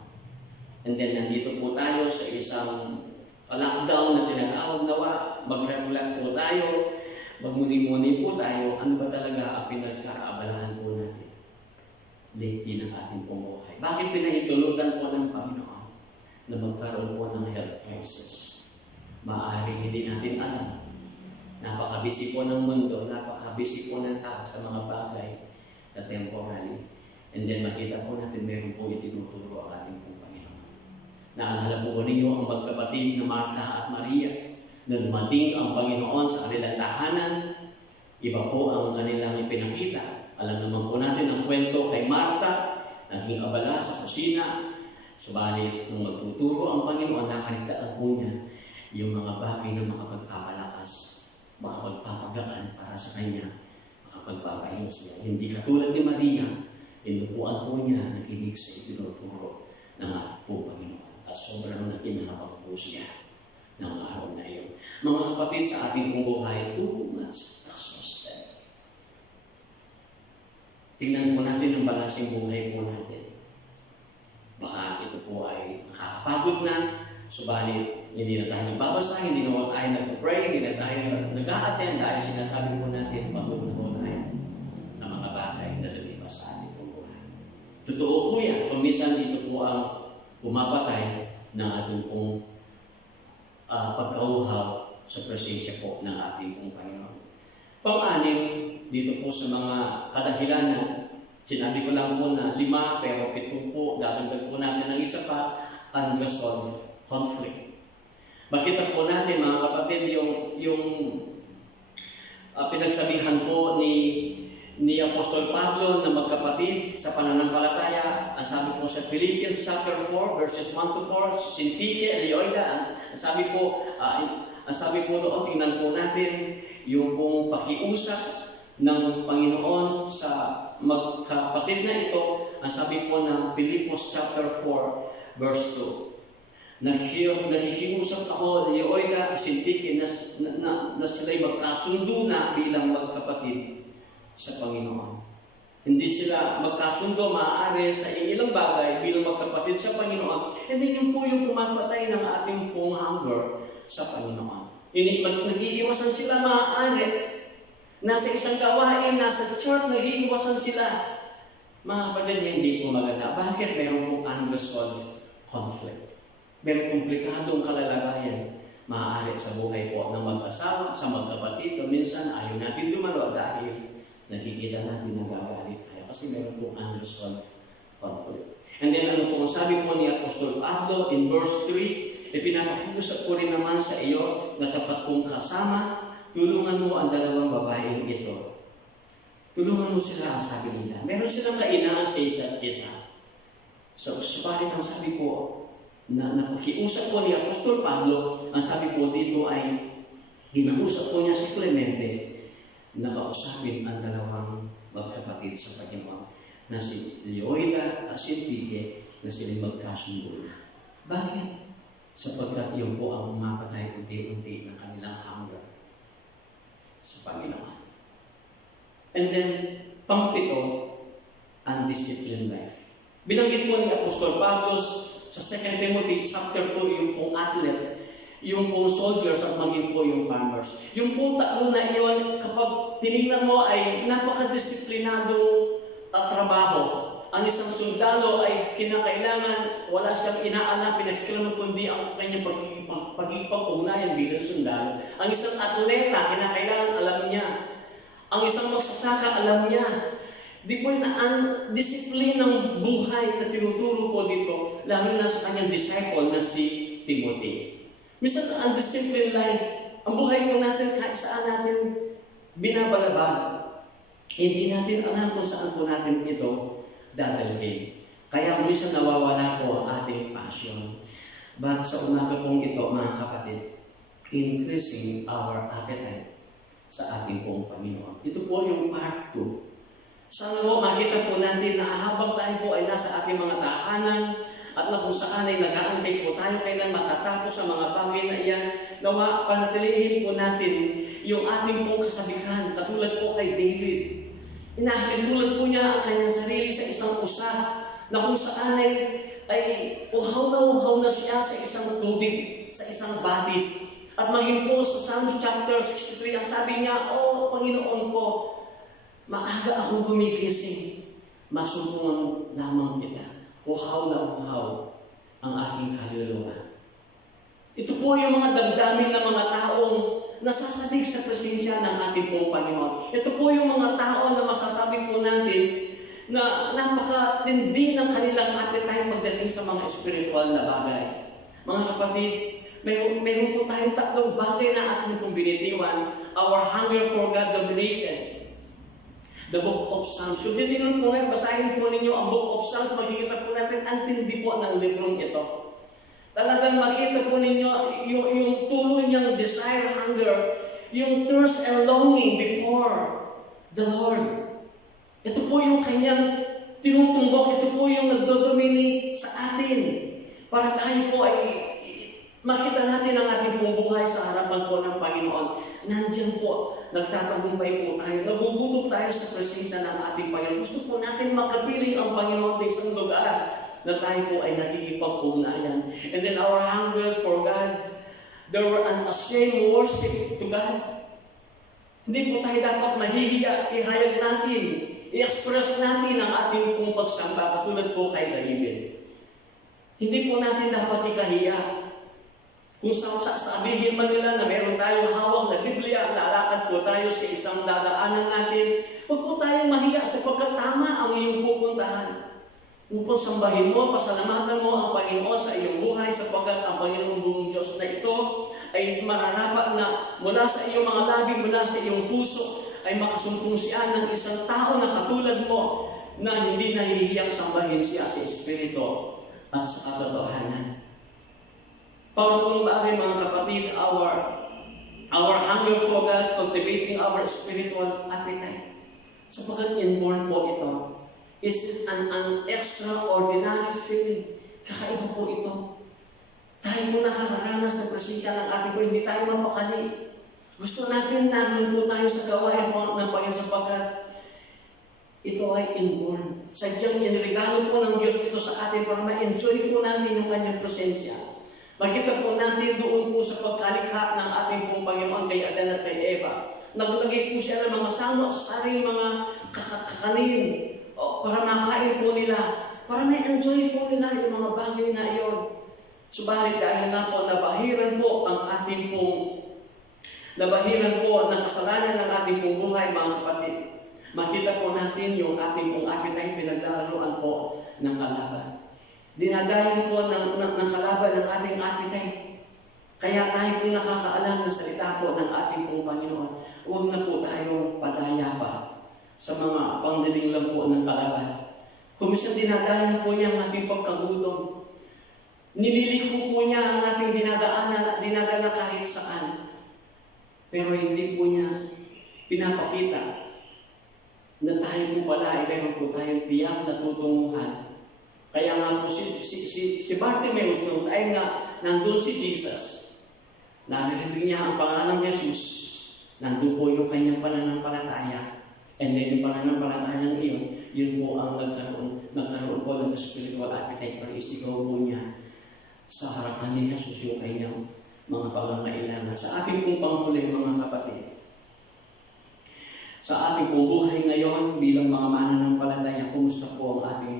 And then, nandito po tayo sa isang lockdown na tinatawag nawa, mag-reflect po tayo, magmuni-muni po tayo, ano ba talaga ang pinagkakaabalahan po natin lately ng ating pong buhay. Bakit pinahintulutan po ng Panginoon na magkaroon po ng health crisis? Maaaring hindi natin alam. Napaka-busy po ng mundo, napaka-busy po ng tao sa mga bagay na temporary. And then makita po natin meron po itinuturo ang ating pong Panginoon. Naalala po ninyo ang magkapatid na Martha at Maria na dumating ang Panginoon sa kanilang tahanan. Iba po ang kanilang ipinakita. Alam naman po natin ang kwento kay Martha, naging abala sa kusina. Subalit, nung magtuturo ang Panginoon, nakaligtaan po niya yung mga bagay na makapagpapalakas, makapagpapagaan para sa kanya, makapagpapahinga siya. Hindi katulad ni Maria, inupuan po niya, nakinig sa itinuturo ng ating po Panginoon. At sobrang nakinabang po siya ng araw na iyon. Mga kapatid, sa ating buhay, too much exhausted. Tingnan po natin ang balasing buhay po natin. Baka ito po ay nakakapagod na, subalit hindi na tayo nagbabasa, hindi na tayo nagpa-pray, hindi na tayo nag-a-attend dahil sinasabi po natin pagod na po tayo sa mga bagay na lumipas sa ating buhay. Totoo po yan. Kung minsan ito po ang pumapatay ng ating pong pagkauhaw sa presensya po ng ating pong Panginoon. Pang-anim, dito po sa mga kadahilanan, sinabi ko lang po na 5, pero 7 po, dadagdag po natin ng isa pa, unresolved conflict. Makita po natin mga kapatid, yung pinagsabihan po ni Apostol Pablo na magkapatid sa pananampalataya. Ang sabi po sa Philippians chapter 4, verses 1-4, Syntyche, Leoida, ang sabi po doon, tingnan po natin yung pong pakiusap ng Panginoon sa magkapatid na ito. Ang sabi po ng Philippians chapter 4, verse 2. Nakikiusap ako, Leoida, Syntyche, na sila'y magkasundo na bilang magkapatid sa Panginoon. Hindi sila magkasundo maaari sa ilang bagay bilang magkapatid sa Panginoon. And then yun po yung pumapatay ng ating pong hunger sa Panginoon. Nag-iiwasan sila maaari. Nasa isang gawain, nasa church, nag-iiwasan sila. Mga kapatid, hindi po maganda. Bakit meron pong unresolved conflict? Meron komplikadong kalalagayan maaari sa buhay po ng mag-asawa, sa magkapatid, o minsan ayaw natin dumalo dahil nakikita natin nagagalit tayo kasi meron pong unresolved conflict. And then ano pong sabi po ni Apostol Pablo in verse 3, ipinapakiusap ko rin naman sa iyo na tapat kong kasama, tulungan mo ang dalawang babaeng ito. Tulungan mo sila, ang sabi nila. Meron silang kainaan sa isa't isa. So, subalit ang sabi po, na napakiusap po ni Apostol Pablo, ang sabi po dito ay ginausap po niya si Clemente na kausapin ang dalawang magkapatid sa Panginoon na si Leoida at Syntyche na sila magkasundo na. Bakit? Sapagkat yun po ang umapatay unti-unti ng kanilang hunger sa Panginoon. And then, pang-7, undisciplined life. Bilanggit po ni Apostol Pablo sa 2 Timothy chapter 2, yung pong athlete, yung pong soldiers at maging po yung farmers. Yung pong tatlo na iyon, kapag tinignan mo ay napakadisiplinadong trabaho. Ang isang sundalo ay kinakailangan, wala siyang inaalam, pinagkikilaman kundi ang kanyang pagkikipag-ugnayan bilang sundalo. Ang isang atleta, kinakailangan alam niya. Ang isang magsasaka, alam niya. Di po na ang disiplin ng buhay na tinuturo po dito, lalo na sa kanyang disciple na si Timothy. Minsan, ang disciplined life, ang buhay po natin kahit saan natin binabalabag. Hindi natin alam kung saan po natin ito dadalhin. Kaya minsan nawawala po ang ating passion. But sa umaga pong ito, mga kapatid, increasing our appetite sa ating pong Panginoon. Ito po yung part 2. Sana po makita po natin na habang tayo po ay nasa ating mga tahanan at na kung saan ay nag-aantay po tayo kailan matatapos sa mga bagay na iyan, nawa panatilihin po natin yung ating pong kasabihan, katulad po kay David. Inahintulad po niya ang kanyang sarili sa isang usa na kung saan ay uhaw na siya sa isang tubig, sa isang batis. At maging po sa Psalms chapter 63, ang sabi niya, "O Panginoon ko, maaga akong gumigising, masumpungan lamang kita. Uhaw na uhaw ang aking kaluluwa." Ito po yung mga damdamin ng mga taong nasasalig sa presensya ng ating pong Panginoon. Ito po yung mga tao na masasabi po natin na napakatindi ng kanilang appetite pagdating sa mga spiritual na bagay. Mga kapatid, mayroon po tayong tatlong bagay na ating pong binitiwan. Our hunger for God dominated the book of Psalms. Kung titignan po ngayon, basahin po ninyo ang book of Psalms, makikita po natin ang tindi po ng librong ito. Talagang makita po ninyo yung tuloy niyang desire, hunger, yung thirst and longing before the Lord. Ito po yung kanyang tinutumbok, ito po yung nagdodominate sa atin. Para tayo po ay makita natin ang ating pong buhay sa harapan po ng Panginoon. Nandiyan po, nagtatagumpay po tayo, nagugutom tayo sa presensya ng ating Panginoon. Gusto po natin makapiling ang Panginoon sa isang lugar na tayo po ay nakikipag-ugnayan. And then our hunger for God, there were an ashamed worship to God. Hindi po tayo dapat mahihiya, ihayag natin, i-express natin ang ating pong pagsamba, katulad po kay David. Hindi po natin dapat ikahiya. Kung sabihin man nila na meron tayong hawak na Biblia, lalakad po tayo sa isang dadaanan natin, huwag po tayong mahiya sapagkat tama ang iyong pupuntahan. Upang sambahin mo, pasalamatan mo ang Panginoon sa iyong buhay sapagkat ang Panginoong buong Diyos na ito ay mararapat na mula sa iyong mga labi, mula sa iyong puso, ay makasumpong siya ng isang tao na katulad mo na hindi nahihiyang sambahin siya sa Espiritu at sa katotohanan. Pangatlong bagay, mga kapatid, our hunger for God, cultivating our spiritual appetite. Sapagkat inborn po ito. Is an extraordinary feeling. Kakaiba po ito. Tayo po nakakaranas ng presensya ng ating po, hindi tayo mapakali. Gusto natin namin po tayo sa gawain po ng Panginoon sapagkat ito ay inborn. Sadyang iniregalo po ng Diyos ito sa atin para ma-enjoy po natin yung kanyang presensya. Makita po natin doon po sa pagkalikha ng ating pong Panginoon kay Adan at kay Eva. Naglagay po siya ng mga samot sa ating mga kakanin para makain po nila, para may enjoy po nila yung mga bagay na iyon. Subalit dahil na po nabahiran po ang ating pong nabahiran po ng kasalanan ng ating pong buhay, mga kapatid. Makita po natin yung ating pong appetite pinaglalaroan po ng kalaban. Dinadayo po ng kalaban ng ating appetite. Kaya tayo po nakakaalam ng salita po ng ating pong Panginoon. Huwag na po tayong padaya pa sa mga pangliling lang po ng kalaban. Kung minsan dinadayo po niya ang ating pagkagutom. Nililiko po niya ang ating dinadaanan at dinadala kahit saan. Pero hindi po niya pinapakita na tayo po pala ay meron po tayong tiyak na tutunguhan. Kaya nga po si Bartimaeus nung tayo nga nandun si Jesus, naririnig niya ang pangalan ng Jesus, nandun po yung kanyang pananampalataya. And then yung pananampalatayang iyon, yun po ang nagkaroon po ng spiritual appetite para isigaw po niya sa harapan niya, susukay niya mga pangangailangan. Sa ating pong panghuli, mga kapatid, sa ating pong buhay ngayon bilang mga mananampalataya, kumusta po ang ating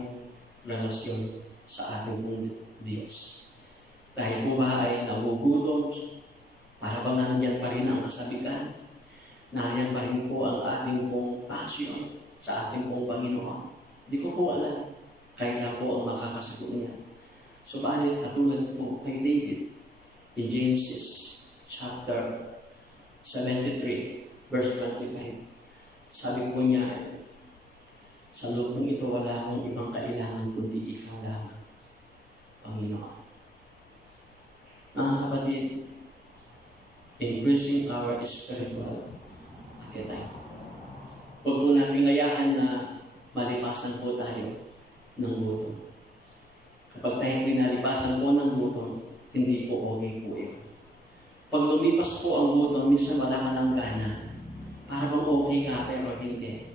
relasyon sa ating pong Diyos? Dahil po ba ay nagugutom, para bang nandiyan pa rin ang kasabikan? Nandiyan pa rin po ang ating pong passion sa ating pong Panginoon? Di ko po alam. Kaya po ang makakasagot niya. Subalit katulad po kay David in Genesis chapter 73 verse 25. Sabi po niya, Sa lupong ito, wala akong ibang kailangan kundi ikaw lamang, Panginoon. Mga kapatid, increasing our spiritual appetite. Huwag po natin ngayahan na malipasan po tayo ng gutom. Kapag tayo pinalipasan po ng gutom, hindi po okay po yun. Pag lumipas po ang gutom, minsan wala ka ng gana. Parang okay nga, pero hindi.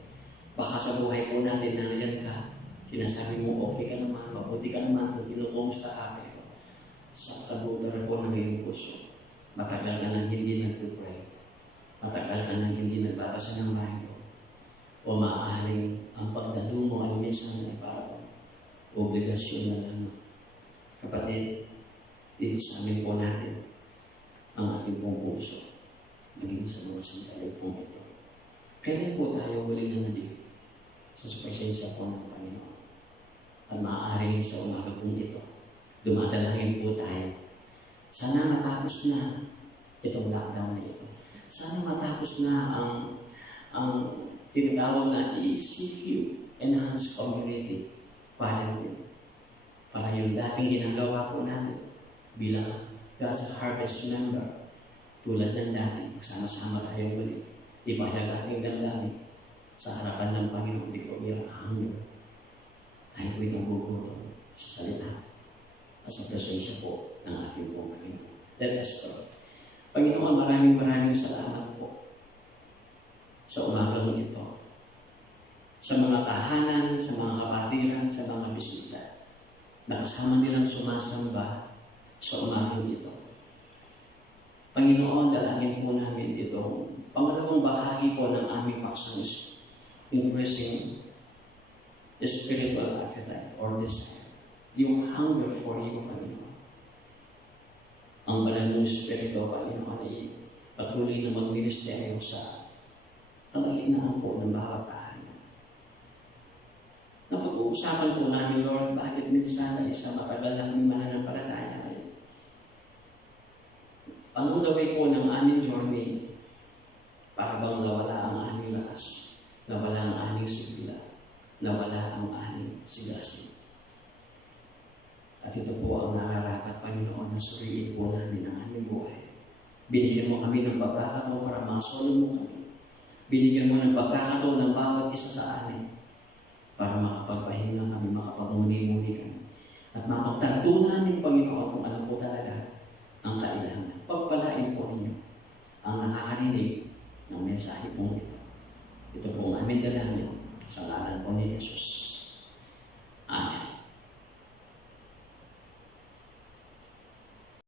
Baka sa buhay po natin, nariyan ka, sinasabi mo, okay ka naman, mabuti ka naman, kung kinukumusta ka, pero sa kabutan po ng iyong puso, matagal ka nang hindi nag-pray, matagal ka nang hindi nagbabasa ng Bible, o maaaring ang pagdalo mo ay minsan ay parang obligasyon na lang. Kapatid, i-examine po natin ang ating pong puso, maging sa mga sandali pong ito. Kailan po tayo huli na nabig sa presensya po ng Panginoon? At maaaring sa umaga pong ito, dumadalangin po tayo. Sana matapos na itong lockdown na ito. Sana matapos na ang tinatawag na ECQ, Enhanced Community Quarantine. Para yung dating ginagawa po natin bilang God's Harvest member, tulad ng dati, magsama-sama tayo ulit. Ipahayag ating damdamin sa harapan ng Panginoon, because we are hungry. Tayo po'y nagugutom sa salita at sa presensya po ng ating pong Panginoon. Let us pray. Panginoon, maraming salamat po sa umagang ito. Sa mga tahanan, sa mga kapatiran, sa mga bisita, nakasama nilang sumasamba sa umagang ito. Panginoon, dalangin po namin itong pangalawang bahagi po ng aming paksang increasing spiritual appetite or desire. Yung hunger for you, Panginoon. Ang banal ng Espiritu, Panginoon, ay patuloy na magministeryo sa kalagitnaan po ng bawat tahanan. Napag-uusapan po namin, Lord, bakit minsan ay sa matagal na kami mananampalataya ay along the way po ng aming journey, para bang nawala ang aming lakas, nawala ang aming sigla, nawala ang aming sigasin. At ito po ang nararapat, Panginoon, na suriin po namin ang aming buhay. Binigyan mo kami ng pagkakataon para masolong mo kami. Binigyan mo ng pagkakataon ng bawat isa sa amin para makapagpahinga kami, makapagmuni-muni kami. At mapagtanto namin, Panginoon,